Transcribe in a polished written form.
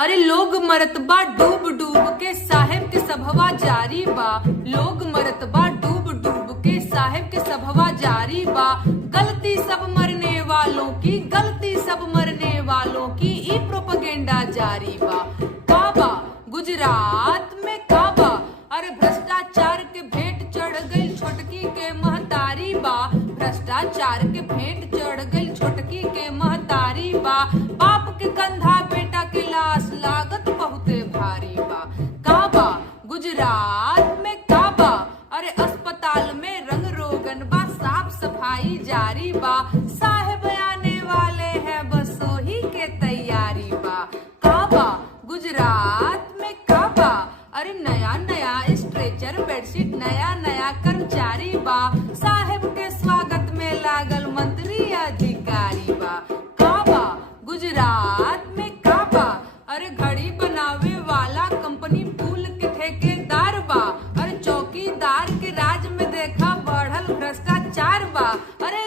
अरे लोग मरत बा डूब डूब के साहेब के सभवा जारी बा। लोग मरत बा डूब डूब के साहेब के सभवा जारी बा। गलती सब मरने वालों की, गलती सब मरने वालों की, ई प्रोपगेंडा जारी बा। काबा गुजरात में काबा, अरे भ्रष्टाचार के भेंट चढ़ गई छोटकी के महतारी बा। भ्रष्टाचार के भेंट चढ़ गई छोटकी के महतारी बा। बाप के कंधा बेटा के लाश लागत बहुते भारी बा। काबा गुजरात में काबा, अरे अस्पताल में रंग रोगन बा, साफ सफाई जारी बा। साहेब आने वाले हैं बस वही के तैयारी बा। काबा गुजरात में काबा, अरे नया नया स्ट्रेचर बेडशीट, नया नया कर्मचारी बा। साहेब के स्वागत में लागल मंत्री अधिकारी बा। काबा गुजरात में काबा, अरे घड़ी बनावे वाला कंपनी पुल के ठेकेदार बा। अरे चौकीदार के राज में देखा बढ़ल भ्रष्टाचार बा। अरे